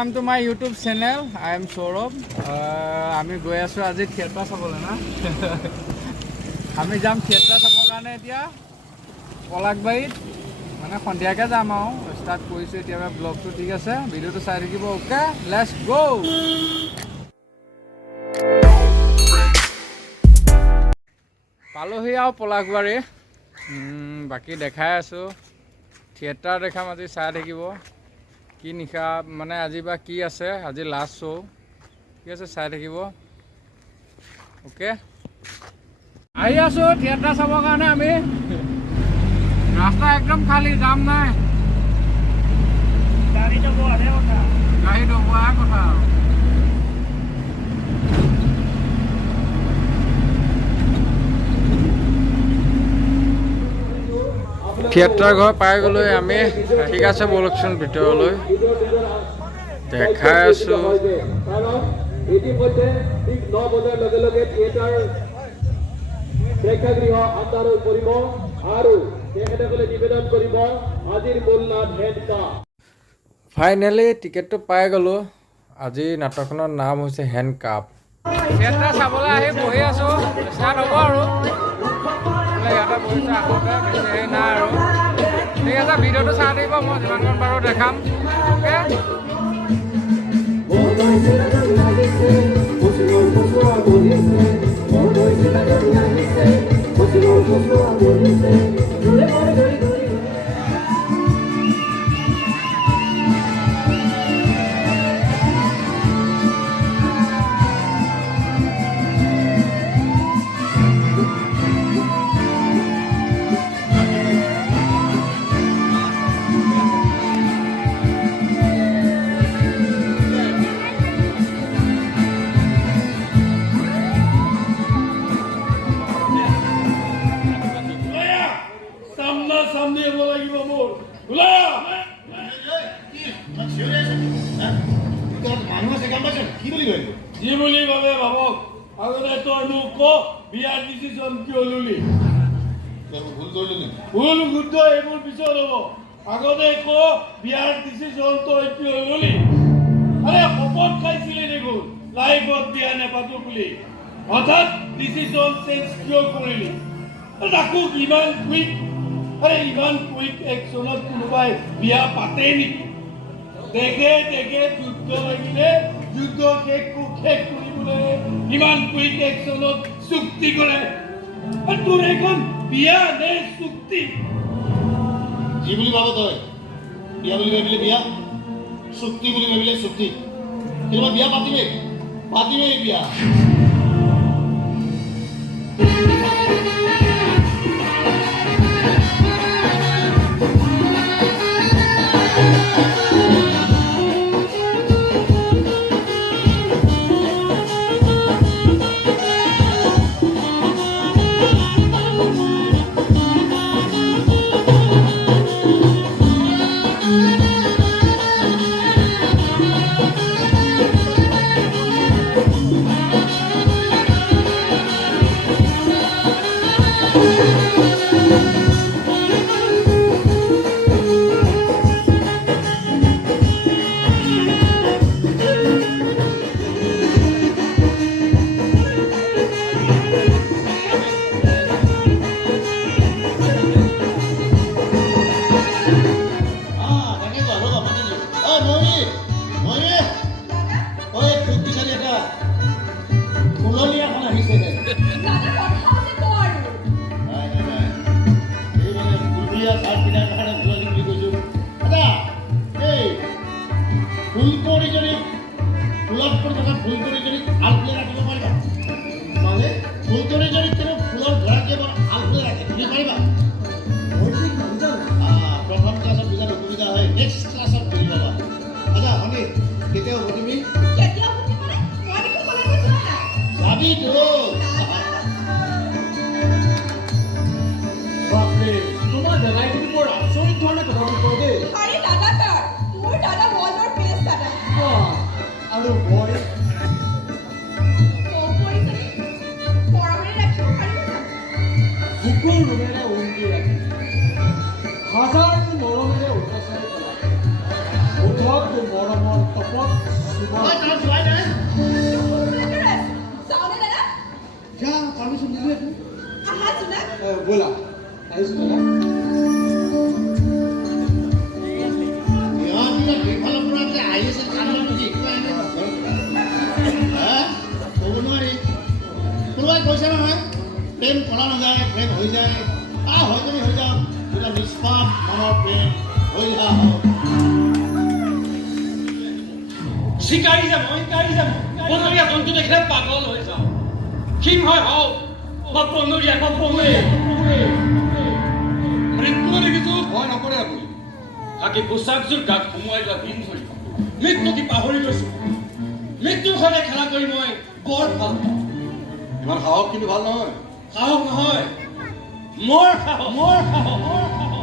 welcome to my YouTube channel. I am Sourav. আমি গৈ আছো আজি থিয়েটাৰ চাবলৈ না আমি যাম থিয়েটাৰ চাবৰ কাৰণে এতিয়া পলাকবাৰীত মানে সন্ধিয়াকৈ যাম আৰু ষ্টাৰ্ট কৰিছোঁ এতিয়া ব্লগটো ঠিক আছে ভিডিঅ'টো চাই থাকিব ওকে লেটছ গো পালোহি আৰু পলাকবাৰী বাকী দেখাই আছোঁ থিয়েটাৰ দেখাম আজি চাই থাকিব কি নিশা মানে আজি বা কি আছে আজি লাষ্ট শ্ব' কি আছে চাই থাকিব ওকে আহি আছোঁ থিয়েটাৰ চাবৰ কাৰণে আমি ৰাস্তা একদম খালী যাম নাই গাড়ী ডবোৱাৰ কথা থিয়েটাৰ ঘৰ পাই গ'লৈ আমি ঠিক আছে বলকচোন ভিতৰলৈ দেখাই আছোঁ ইতিমধ্যে ঠিক 9 বজাৰ লগে লগে থিয়েটাৰ প্ৰেক্ষাগৃহ আন্ধাৰত পৰিব আৰু তেখেতসকলে নিবেদন কৰিব আজিৰ মূল নাট হেণ্ডকাপ ফাইনেলি টিকেটটো পাই গ'লোঁ আজিৰ নাটকখনৰ নাম হৈছে হেণ্ডকাপ থিয়েটাৰ চাবলৈ আহি বহি আছোঁ ষ্টাৰ্ট হ'ব আৰু ইয়াতে বহিছোঁ আগতে বেছি হেৰি নাই আৰু ঠিক আছে ভিডিঅ'টো চাই থাকিব মই যিমানকণ পাৰোঁ দেখাম অ'কে যি বুলি ভাবে ভাবক আগতে তই মোক ক বিয়াৰ ডিচিশ্যন কিয় ললি ভুল শুদ্ধ এইবোৰ পিছত হ'ব আগতে ক বিয়াৰ ডিচিশ্যন তই কিয় ললি আৰে শপত খাইছিলি দেখোন লাইফত বিয়া নেপাতো বুলি হঠাৎ ডিচিশ্যন চেঞ্জ কিয় কৰিলি তাকো ইমান কুইক আৰে ইমান কুইক একশ্যনত কোনোবাই বিয়া পাতে নেকি দেখে দেখে যুদ্ধ লাগিলে যুদ্ধ শেষ কৰিবলৈ ইমান কুইক একশ্যনত চুক্তি কৰে তোৰ এখন বিয়া নে চুক্তি যি বুলি ভাব তই বিয়া বুলি ভাবিলে বিয়া চুক্তি বুলি ভাবিলে চুক্তি কিন্তু বিয়া পাতিমেই বিয়া হাজাৰ মৰমেৰে উৎসাহ পেলাই উদ্ধৱ মৰমৰ তপন बोला আহিছো না কৈছে নহয় প্ৰেম কৰা নাযায় প্ৰেম হৈ যায় হৈ যাওক নিষ্পাপ মনৰ প্ৰেম হৈ যাওক শিকাৰি যাব বনৰীয়া জন্তু দেখিলে পাগল হৈ যাওঁ ক্ষীণ হয় হওক বা বনৰীয়া মৃত্যু দেখিছো ভয় নকৰে আপুনি তাকে পোচাকযোৰ গাত সোমোৱাই লোৱা দিন ধৰি মৃত্যু কি পাহৰি গৈছো মৃত্যুৰ সৈতে খেলা কৰি মই বৰ ভাল পাওঁ ইমান সাহস কিন্তু ভাল নহয় সাহস নহয় মোৰ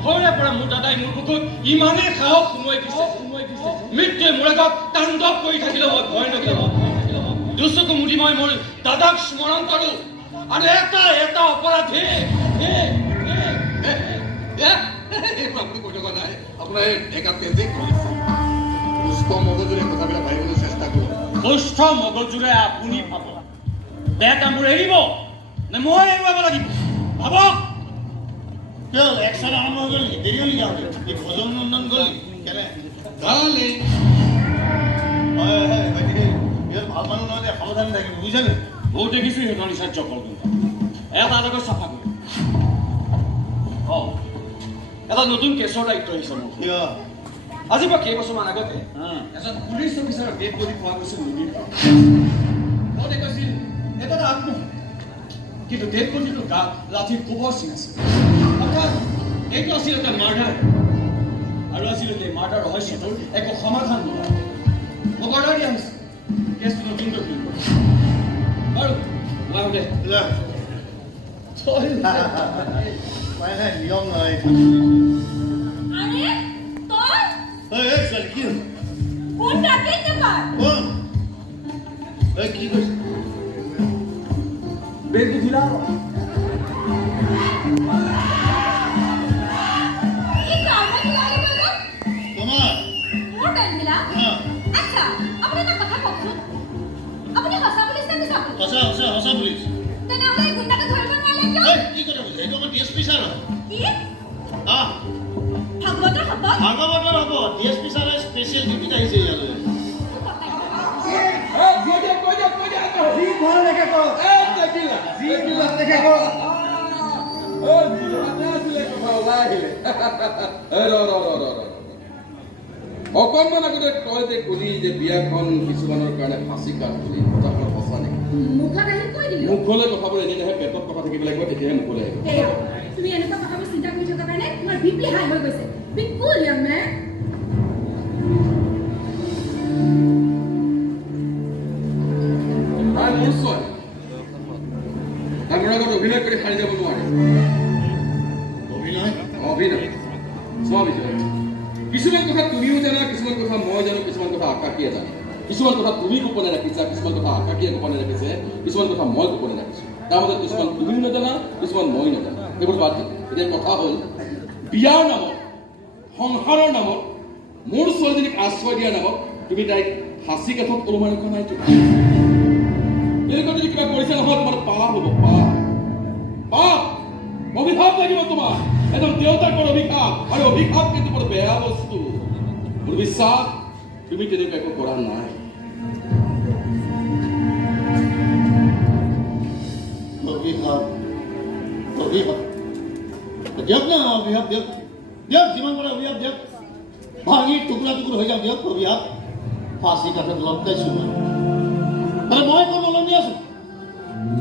সৰুৰে পৰা মোৰ দাদাই মোৰ বুকুত ইমানেই সাহস সোমোৱাই দিছে মৃত্যুৱে মোৰ আগত তাণ্ডৱ কৰি থাকিলেও মই ভয় নকৰোঁ দুচকু মুদি মই মোৰ দাদাক স্মৰণ কৰোঁ আৰু এটা অপৰাধী আপুনি কৈ থকা নাই আপোনাৰ একা তেজে কৰিছে সুস্থ মগজুৰে কথাবিলাক ভাবিবলৈ চেষ্টা কৰক সুস্থ মগজুৰে আপুনি ভাবক বেয়া কামবোৰ এৰিব নে মই এৰুৱাব লাগিব ভাবক কিয় একশন আৰম্ভ হৈ গ'ল দেৰি হ'ল যাওঁতে এই ভজন নন্দন গ'ল কেনে ভালেই হয় গতিকে ইয়াত ভাল মানুহ নহয় যে সাৱধান থাকিব বুজিছেনে বহুত দেখিছোঁ সিহঁতৰ নিচাৰ চকল এটা লগত চাফা কৰি এটা নতুন কেছৰ দায়িত্ব আহিছে মোৰ কিয় আজি পৰা কেইবছৰমান আগতে এজন পুলিচ অফিচাৰৰ ডেড বডি পোৱা গৈছিল নদীৰ মই কৈছিল এটা আত্মহত্যা কিন্তু ডেড বডিটোৰ গাত লাঠিৰ কোবৰ চিন আছিল অৰ্থাৎ এইটো আছিল এটা মাৰ্ডাৰ আৰু আছিল এই মাৰ্ডাৰ ৰহস্যটোৰ একো সমাধান নোলায় মোক অৰ্ডাৰ দিয়া হৈছে কেছটো নতুন কৰিব বাৰু মই বোলে নিয়ম নাই ছোৱালী কি কি কৈছে বেগটো দিলা সঁচা পুলিচ কি কথা কৈছে এইটো আমাৰ ডিএছপি ছাৰ ভাগৱতৰ হ'ব ডিএছপি ছাৰে স্পেচিয়েল ডিউটিত আহিছে ইয়ালৈ অকণমান আগতে তই যে কলি যে বিয়াখন কিছুমানৰ কাৰণে ফাঁচি কাঠ বুলি কথাখন সঁচা নেকি মুখলৈ কথাবোৰ এনে নাহে পেটত কথা থাকিব লাগিব তেতিয়াহে মুখলৈ আহিব তুমি এনেকুৱা কথাবোৰ চিন্তা কৰি থকা কাৰণে তোমাৰ বিপি হাই হৈ গৈছে বিকুল ইয়াৰ মে তাই মোৰ ছোৱালী তাই মোৰ আগত অভিনয় কৰি সাৰি যাব নোৱাৰে অভিনয় চোৱা বিজয় কিছুমান কথা তুমিও জানা কিছুমান কথা মই জানো কিছুমান কথা আকাশীয়ে জানে কিছুমান কথা তুমি গোপনে ৰাখিছা কিছুমান কথা আকাশীয়ে গোপনে ৰাখিছে কিছুমান কথা মই গোপনে ৰাখিছো তাৰ মাজত কিছুমান তুমিও নাজানা কিছুমান মই নাজানো এইবোৰ বাদ দিম এতিয়া কথা হ'ল বিয়াৰ নামত সংসাৰৰ নামত মোৰ ছোৱালীজনীক আশ্ৰয় দিয়াৰ নামত তুমি তাইক ফাঁচি কাঠত অলপমান ৰখা নাই এনেকুৱা যদি কিবা কৰিছে নহয় তোমাৰ পাপ হ'ব পাপ অভিশাপ লাগিব তোমাৰ এজন দেউতাকৰ অভিশাপ আৰু অভিশাপ কিন্তু বৰ বেয়া বস্তু মোৰ বিশ্বাস তুমি তেনেকুৱা একো কৰা নাই দিয়ক না অভিশাপ দিয়ক যিমান পাৰে অভিশাপ দিয়ক ভাঙি টুকুৰা হৈ যাওক দিয়ক অভিশাপ ফাঁচি কাঠত লগাইছো মানে মই একো নলনি আছো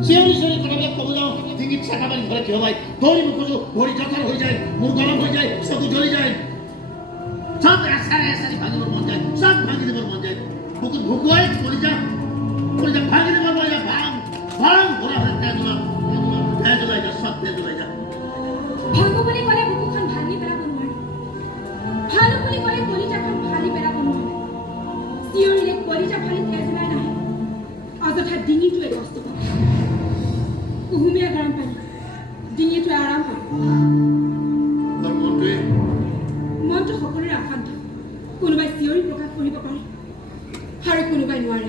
চিঞৰি কথাবিলাক ক'ব যাওঁ ডিঙিত চেকা মাৰি ঘৰে থিয় পাই দৌৰিব খোজো ভৰি জঠাৰ হৈ যায় মোৰ গৰম হৈ যায় চকু জ্বলি যায় সব এচাৰি ভাঙিব মন যায় সব ভাঙি দিব মন যায় বুকুত ভুকুৱাই কলিজা ভাঙি দিব মন যায় ভাং ঘোৰা হ'লে তেজ ওলাই যা সব তেজ ওলাই যা ভাঙো বুলি ক'লে বুকুখন ভাঙি পেলাব নোৱাৰে ভালো বুলি ক'লে কলিজাখন ফালি পেলাব নোৱাৰে চিঞৰিলে কলিজা ফালি তেজ ওলাই নাহে অযথা ডিঙিটোৱে কষ্ট পায় কুহুমীয়া গৰম পানী ডিঙিটোৱে আৰাম পায় মনটো সকলোৰে আকাংক্ষা কোনোবাই চিঞৰি প্ৰকাশ কৰিব পাৰে কোনোবাই নোৱাৰে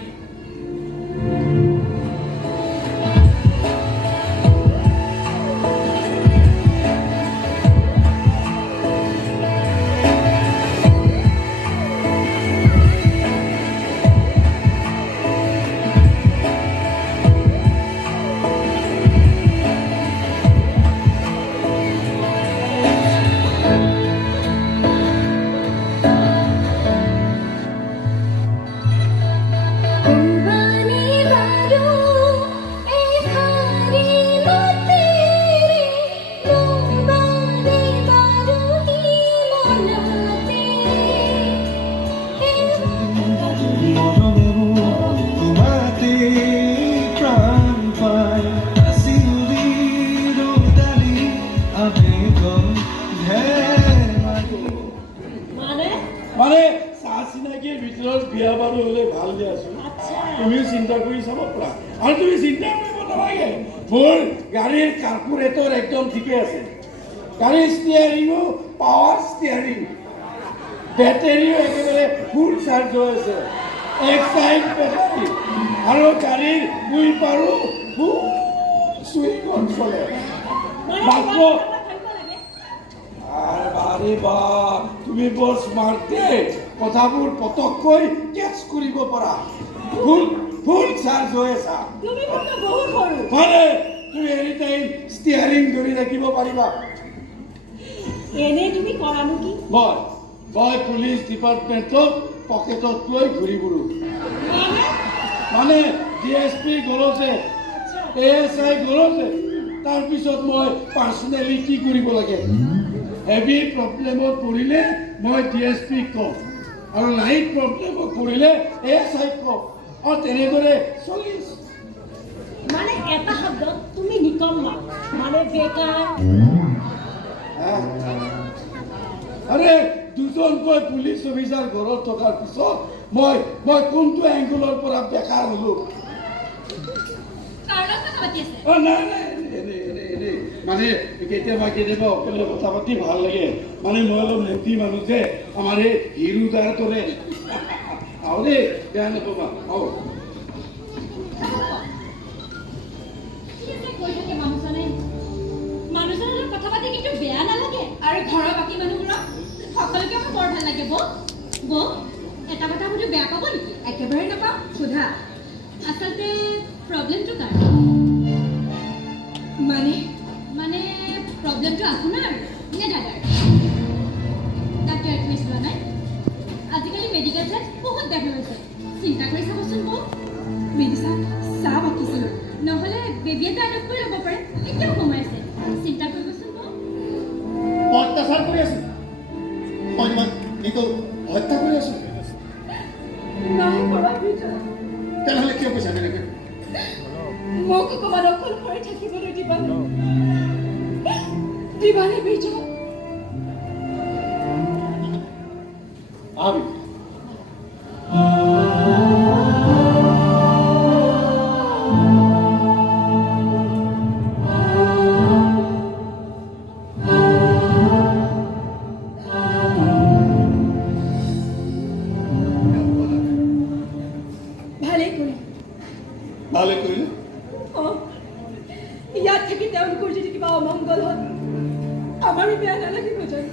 মানে চাহ চিনাকিৰ ভিতৰত বিয়া বাৰু হ'লে ভাল দিয়া আছো তুমিও চিন্তা কৰি চাব পাৰা আৰু তুমি চিন্তা কৰিব নালাগে মোৰ গাড়ীৰ কাৰ্পোৰেটৰ একদম ঠিকে আছে গাড়ীৰ ষ্টিয়াৰিঙো পাৱাৰ ষ্টিয়াৰিং বেটেৰীও একেবাৰে ফুল চাৰ্জ হৈ আছে এক চাইড বেটাৰী আৰু গাড়ীৰ উইপাৰো চুইঙত চলে মাত্ৰ আৰে বা তুমি বৰ স্মাৰ্ট দেই কথাবোৰ পটককৈ কেচ কৰিব পাৰা ফুল চাৰ্জ হৈ আছা তুমি মোতকৈ বহুত সৰু মানে তুমি এনি টাইম ষ্টিয়াৰিং ধৰি ৰাখিব পাৰিবা এনে তুমি কৰানো কি মই পুলিচ ডিপাৰ্টমেণ্টক পকেটত লৈ ঘূৰি ফুৰো মানে ডিএছপি ঘৰতে ASI ঘৰতে তাৰপিছত মই পাৰ্চনেলি কি কৰিব লাগে হেভি প্ৰব্লেমত পৰিলে মই ডিএছপি কম আৰু লাইট প্ৰব্লেমত পৰিলে ASI কম আৰু তেনেদৰে চলিছ মানে এটা শব্দ তুমি নিকম্মা মানে বেকাৰ আৰে দুজনকৈ পুলিচ অফিচাৰ ঘৰত থকাৰ পিছত মই কোনটো এংগুলৰ পৰা বেকাৰ হলো নাই মানে কেতিয়াবা অকলে কথা পাতি ভাল লাগে মানে মই অলপ মূৰ্তি মানুহ যে আমাৰ এই হিৰো দাৰ দৰে আও দেই বেয়া নাপাবা আও মানুহজনৰ কথা পাতি কিন্তু বেয়া নালাগে আৰু ঘৰৰ বাকী মানুহবোৰক সকলোকে মোৰ বৰ ভাল লাগে বৌ এটা কথা বোলো বেয়া পাব নেকি একেবাৰে নাপাওঁ সোধা আচলতে প্ৰব্লেমটো কাৰ মানে প্ৰব্লেমটো আপোনাৰ নে দাদাৰ ডাক্তৰ এডমিট লোৱা নাই আজিকালি মেডিকেল চাৰ্জ বহুত বেয়া হৈছে চিন্তা কৰি চাবচোন বৌ মেডিচান চাহ বাকিছিলোঁ নহ'লে বেবী এটা এডপ্ট কৰি ল'ব পাৰে এতিয়াও কমাই আছে চিন্তা কৰিবচোন বৌ অত্যাচাৰ কৰি আছো মই নিতো হত্যা কৰি আছো নাই কৰা তেনেহ'লে কিয় কৈছা তেনেকৈ মোক অকণমান অকল কৰি থাকিবলৈ দিবানে বিজয় আবি ভালে কৰিলে ইয়াত থাকি তেওঁলোকৰ যদি কিবা অমংগল হ'ল আমাৰো বেয়া নালাগিব জানো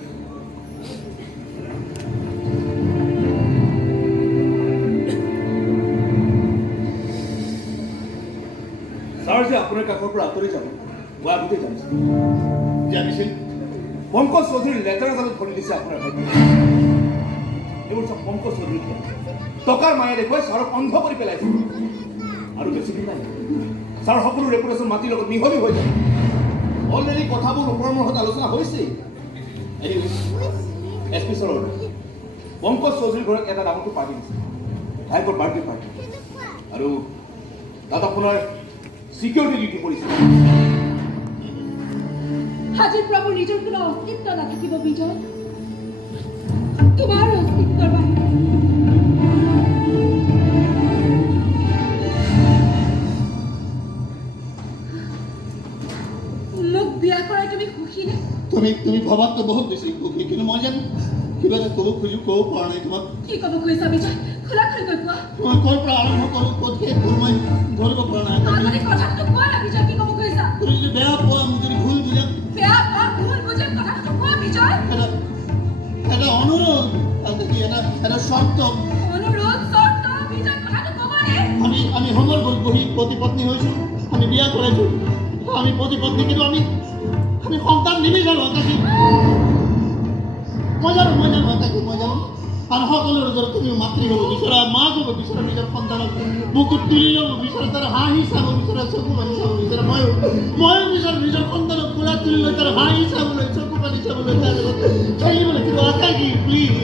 ছাৰ যে আপোনাৰ কাষৰ পৰা আঁতৰি যাব মই আগতে জানিছোঁ জানিছিল পংকজ চৌধুৰীৰ লেতেৰা জালত ধৰি দিছে আপোনাৰ ভাইটি এইবোৰ চব পংকজ চৌধুৰী টকাৰ মায়ে দেখুৱাই ছাৰক অন্ধ কৰি পেলাইছে আৰু বেছি দিন নাই ছাৰ সকলো ৰেপুটেশ্যন মাটিৰ লগত মিহলি হৈ যায় অলৰেডি কথাবোৰ ওপৰৰ মুখত আলোচনা হৈছেই SP ছাৰৰ পংকজ চৌধুৰীৰ ঘৰত এটা ডাঙৰটো পাৰ্টি দিছে ভাইকৰ বাৰ্থডে পাৰ্টি আৰু তাত আপোনাৰ সিকিউৰিটি ডিউটি পৰিছে আজিৰ পৰা মোৰ নিজৰ কোনো অস্তিত্ব নাথাকিব বিজয় তোমাৰ অস্তিত্বৰ বাহিৰে মোক বিয়া কৰাই তুমি সুখী নে তুমি ভবাততো বহুত বেছি সুখী কিন্তু মই জানো কিবা এটা ক'ব খোজো ক'ব পৰা নাই তোমাক কি ক'ব খুজিছা বিজয় খোলা খুলি কৈ কোৱা মই ক'ৰ পৰা আৰম্ভ কৰোঁ ক'ত শেষ কৰোঁ মই ধৰিব পৰা নাই আপুনি কথাটো কোৱা না বিজয় কি ক'ব খুজিছা তুমি যদি বেয়া পোৱা মোক যদি ভুল বুজা বেয়া পোৱা ভুল বুজে কথাটো কোৱা বিজয় এটা অনুৰোধ এটা শৰ্ত অনুৰোধ চৰ্ত বিজয় কথাটো ক'বনে আমি সমর বহি পতি পত্নী হয়েছো আমি বিয়া করেছো আমি পতি পত্নী কিন্তু আমি সন্তান নিবিচাৰো আকাশী মই জানো আকাশী মই জানো আৰু সকলোৰে দৰে তুমিও মাতৃ হ'ব বিচৰা মাক হ'ব বিচৰা নিজৰ সন্তানক বুকুত তুলি ল'ব বিচৰা তাৰ হাঁহি চাব বিচৰা চকু পানী চাব বিচৰা ময়ো বিচাৰোঁ নিজৰ সন্তানক কোলাত তুলি লৈ তাৰ হাঁহি চাবলৈ চকু পানী চাবলৈ তাৰ লগত খেলিবলৈ কিন্তু আকাশী প্লিজ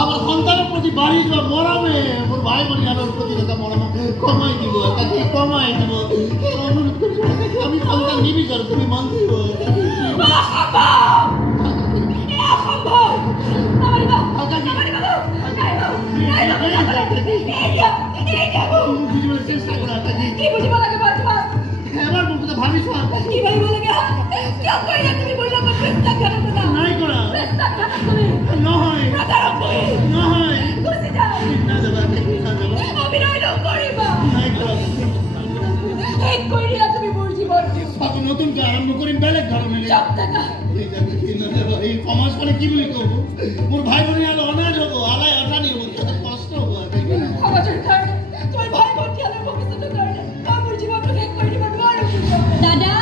আমাৰ সন্তানৰ প্ৰতি বাঢ়ি যোৱা মৰমে মোৰ ভাই ভনীহঁতৰ প্ৰতি এটা মৰম কমাই দিব আকাশী কমাই দিব অনুৰোধ কৰিছোঁ আকাশী আমি সন্তান নিবিচাৰোঁ তুমি মন দিব চেষ্টা কৰা কি বুজিব লাগে এবাৰ মোৰ কথা ভাবিছো কি ভাবিব লাগে কিয় কৰিলা তুমি মোৰ লগত বিশ্বাসঘাতকতা নাই কৰা বিশ্বাসঘাতক তুমি নহয় প্ৰতাৰক তুমি নহয় গুচি যাও নাযাবা অভিনয় নকৰিবা নাই কৰা শেষ কৰি দিলা তুমি মোৰ জীৱন আমি নতুনকৈ আৰম্ভ কৰিম বেলেগ ধৰণেৰে চব টাকা এই সমাজখনে কি বুলি ক'ব মোৰ ভাই ভনী আৰু অনাজ হ'ব আলাই আঠানি হ'ব কষ্ট হ'ব সমাজৰ কাৰণে তোমাৰ ভাই ভণ্টিয়ালৰ ভৱিষ্যতৰ কাৰণে মই মোৰ জীৱনটো শেষ কৰি দিব নোৱাৰো দাদা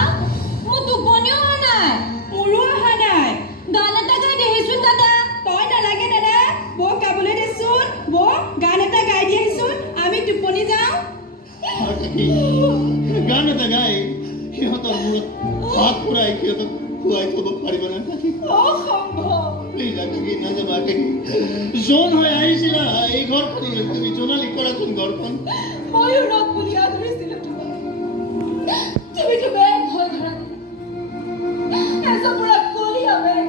মোৰ টোপনিও অহা নাই মোৰো অহা নাই গান এটা গাই দেচোন দাদা তই নালাগে দাদা বৌ গাবলৈ দেচোন বৌ গান এটা গাই দিয়েচোন আমি টোপনি যাওঁ গান এটা গাই সিহঁতৰ মূৰত হাত ফুৰাই সিহঁতক খুৱাই থ'ব পাৰিব না অসম্ভৱ প্লিজ আকাশী নাযাবা আকাশী জোন হৈ আহিছিলা এই ঘৰখনলৈ তুমি জোনালী কৰাচোন ঘৰখন ময়ো ৰথ বুলি আদৰিছিলো তুমিতো বেগ হৈ ধৰা এজন পুৰা কলিয়া বেগ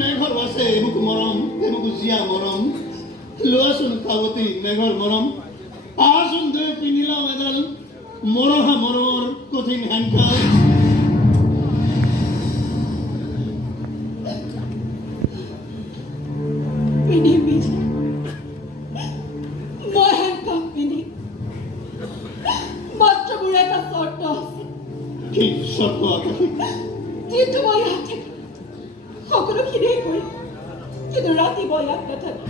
মেঘৰ আছে এইবোৰ মৰম এইবোৰ জীয়া মৰম লোৱাচোন কাৱতী মেঘৰ মৰম আহচোন দুই পিন্ধিলাম এডাল মৰহা মৰমৰ কঠিন হেনকাল পিন্ধিম বিজয় মই হেণ্ডকাফ পিন্ধিম মাত্ৰ মোৰ এটা চৰ্ত আছে কি চৰ্ত আকাশী দিনটো মই ইয়াত থাকিম সকলোখিনিয়ে কৰিম কিন্তু ৰাতি মই ইয়াত নাথাকিম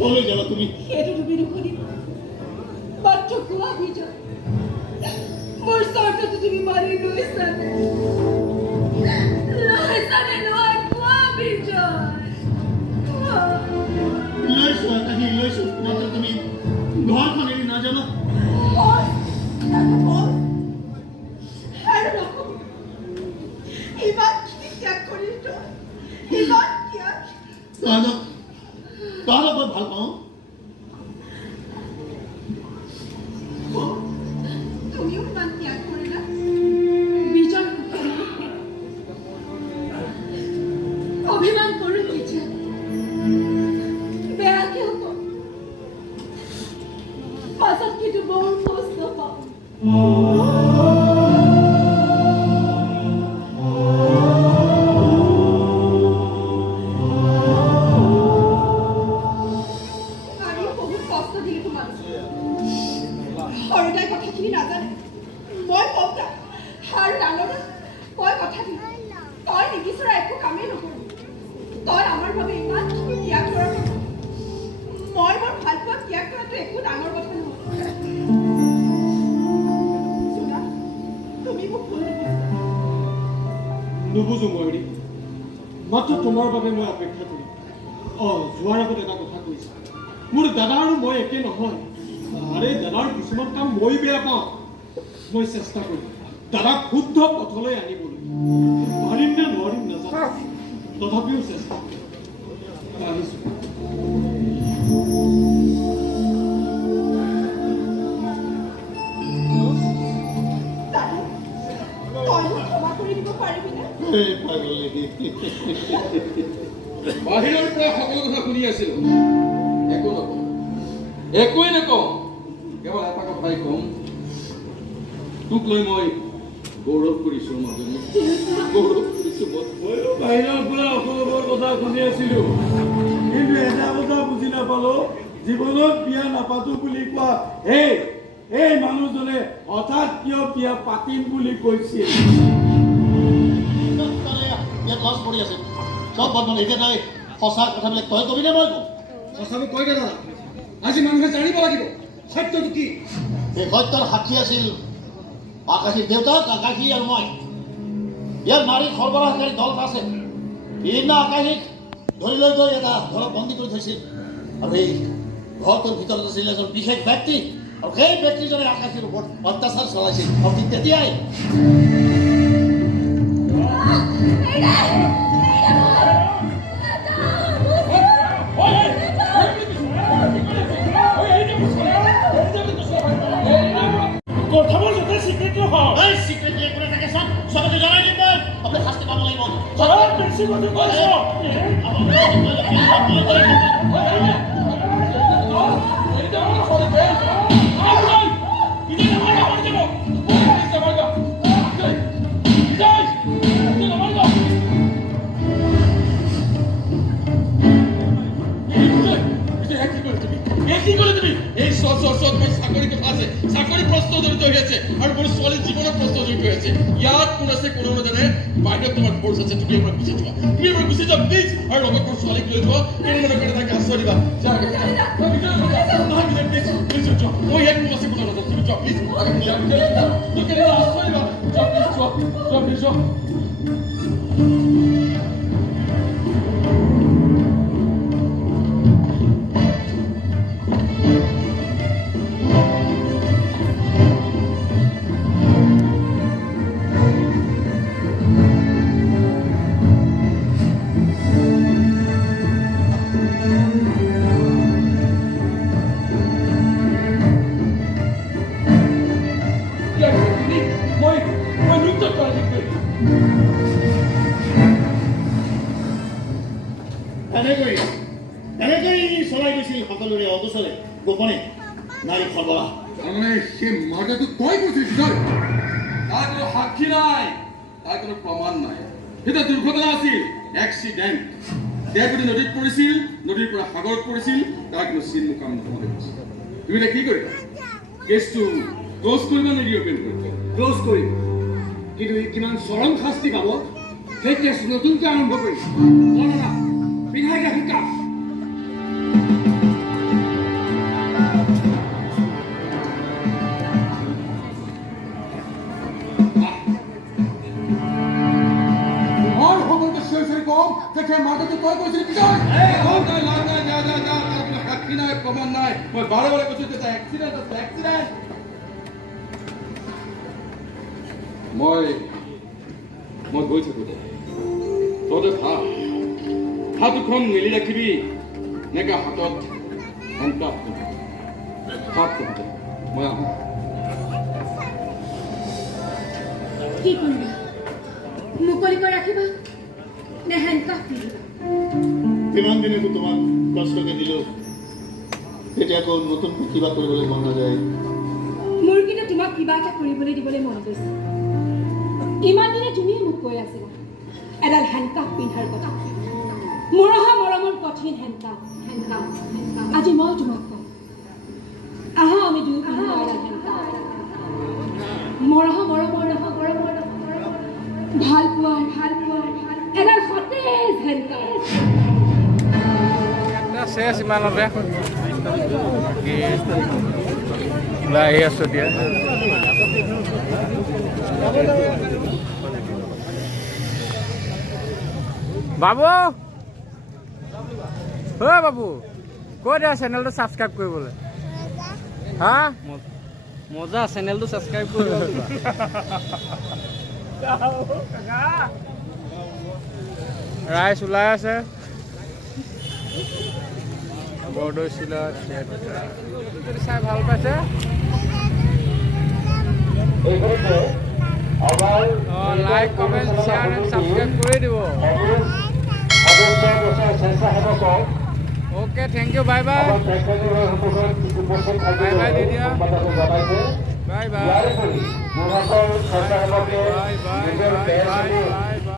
কলৈ যাবা তুমি সেইটো তুমি নুশুনিবা মাত্ৰ কোৱা বিজয় মোৰ চৰ্তটো তুমি মানি লৈছানে নহয় কোৱা বিজয় লৈছো আকাশী লৈছো মাত্ৰ তুমি ঘৰখন এৰি নাযাবা তাহাঁতক বৰ ভাল পাওঁ তুমিও ইমান ত্যাগ কৰিলা বিজয় অভিমান কৰোঁ বিজয় বেয়াকে হ'ব পাছত কিন্তু বৰ কষ্ট পাওঁ নুবুজো ময়ূৰী মাত্ৰ তোমাৰ বাবে মই অপেক্ষা কৰিম যোৱাৰ আগত এটা কথা কৈছোঁ মোৰ দাদা আৰু মই একে নহয় আৰে দাদাৰ কিছুমান কাম মই বেয়া পাওঁ মই চেষ্টা কৰিম দাদাক শুদ্ধ পথলৈ আনিবলৈ পাৰিম নে নোৱাৰিম নাজানো তথাপিও চেষ্টা আহিছোঁ বাহিৰৰ পৰা সকলো কথা শুনি আছিলো একো নকওঁ একোৱেই নকওঁ কেৱল এটা কথাই কম তোক লৈ মই গৌৰৱ কৰিছো মাজনী গৌৰৱ কৰিছো ময়ো বাহিৰৰ পৰা সকলোবোৰ কথা শুনি আছিলো কিন্তু এটা কথা বুজি নাপালো জীৱনত বিয়া নাপাতো বুলি কোৱা এই মানুহজনে হঠাৎ কিয় বিয়া পাতিম বুলি কৈছিল? ইয়াত লছ পৰি আছে চব বদমানে এতিয়া তাই সঁচা কথাবিলাক তই কবি নে মই কম? সঁচাকৈ কৈ দে দাদা, আজি মানুহে জানিব লাগিব সত্যটো কি। এই সত্যৰ সাক্ষী আছিল আকাশীৰ দেউতাক, আকাশী আৰু মই। ইয়াৰ নাৰী সৰবৰাহকাৰী দল আছে। বিভিন্ন আকাশীক ধৰি লৈ গৈ এটা ঘৰত বন্দী কৰি থৈছিল আৰু এই ঘৰটোৰ ভিতৰত আছিল এজন বিশেষ ব্যক্তি আৰু সেই ব্যক্তিজনে আকাশীৰ ওপৰত অত্যাচাৰ চলাইছিল আৰু ঠিক তেতিয়াই কথাবোৰ যাতে চিক্ৰেট নহয়। এই চিক্ৰেট যে একো নাথাকে চব চবকে জনাই দিম মই আপুনি শাস্তি পাব লাগিব। বেছি কথা কৈছ। এই চাকৰি কথা আছে, চাকৰি প্ৰশ্ন জড়িত হৈ আছে আৰু মোৰ ছোৱালীৰ জীৱনৰ প্ৰশ্ন জড়িত হৈ আছে। ইয়াত কোন আছে কোনো নাজানে। বাহিৰত তোমাৰ ফৰ্চ আছে, তুমি এবাৰ গুচি যোৱা, প্লিজ। আৰু লগত মোৰ ছোৱালীক লৈ যোৱা, কোনো মানে কৰি তাকে আশ্ৰয় দিবা। মই ইয়াত কোন আছে কোনো নাজানো, তুমি যোৱা প্লিজ। আশ্ৰয় দিবা, প্লিজ যোৱা। এনেকৈ চলাই গৈছিল সকলোৰে অগোচৰে গোপনে নাৰী সৰবৰাহ। তাৰমানে সেই মাৰ্ডাৰটো তই কৰিছিলি? তাৰ কোনো সাক্ষী নাই, তাৰ কোনো প্ৰমাণ নাই। সেইটো দুৰ্ঘটনা আছিল, এক্সিডেণ্ট। দেহটো নদীত পৰিছিল, নদীৰ পৰা সাগৰত পৰিছিল, তাৰ কোনো চিন মুকাম নহ'লে। তুমি এতিয়া কি কৰিবা? কেছটো ক্ল'জ কৰিবা নে ৰিঅপেন কৰিবা? ক্ল'জ কৰিম, কিন্তু কিমান চৰম শাস্তি পাব সেই কেছ নতুনকৈ আৰম্ভ কৰিম। না পিন্ধাই দিয়া শিকা। প্ৰমাণ নাই। মই বাৰে বাৰে কৈছো যে এক্সিডেণ্ট আছে, এক্সিডেণ্ট। মই গৈ থাকো দে, তহঁতে ভাব, হাত দুখন মেলি ৰাখিবি এনেকা হাতত হেণ্ডকাপ ভাব তহঁতে। মই আহোঁ। কি কৰিবা? মুকলিকৈ ৰাখিবা নে হেণ্ডকাফ দিবা? কিমান দিনেতো তোমাক কষ্টকে দিলো, এতিয়া আকৌ নতুন কিবা কৰিবলৈ মন নাযায়। মোৰ কিন্তু তোমাক কিবা এটা কৰিবলৈ দিবলৈ মন গৈছে। ইমান দিনে তুমিয়ে মোক কৈ আছিলা এডাল হেণ্ডকাফ পিন্ধাৰ কথা, মৰহা মৰমৰ কঠিন হেণ্ডকাফ। আজি মই তোমাক কওঁ, আহা আমি দুয়োখন মৰহা মৰমৰ ভাল পোৱাৰ এডাল সতেজ হেণ্ডকাফ। শেষ ইমানতে ওলাই আহি আছোঁ এতিয়া। বাবু বাবু কৈ দিয়া চেনেলটো ছাবস্ক্ৰাইব কৰিবলৈ। হা মজা, চেনেলটো ছাবস্ক্ৰাইব কৰিব। ৰাইচ ওলাই আছে বৰদৈ চিলত। যদি চাই ভাল পাইছে like comment share and subscribe কৰি দিব। Okay, thank you, bye bye. Bye bye দি দিয়া। Bye bye. Bye bye bye bye bye বাই।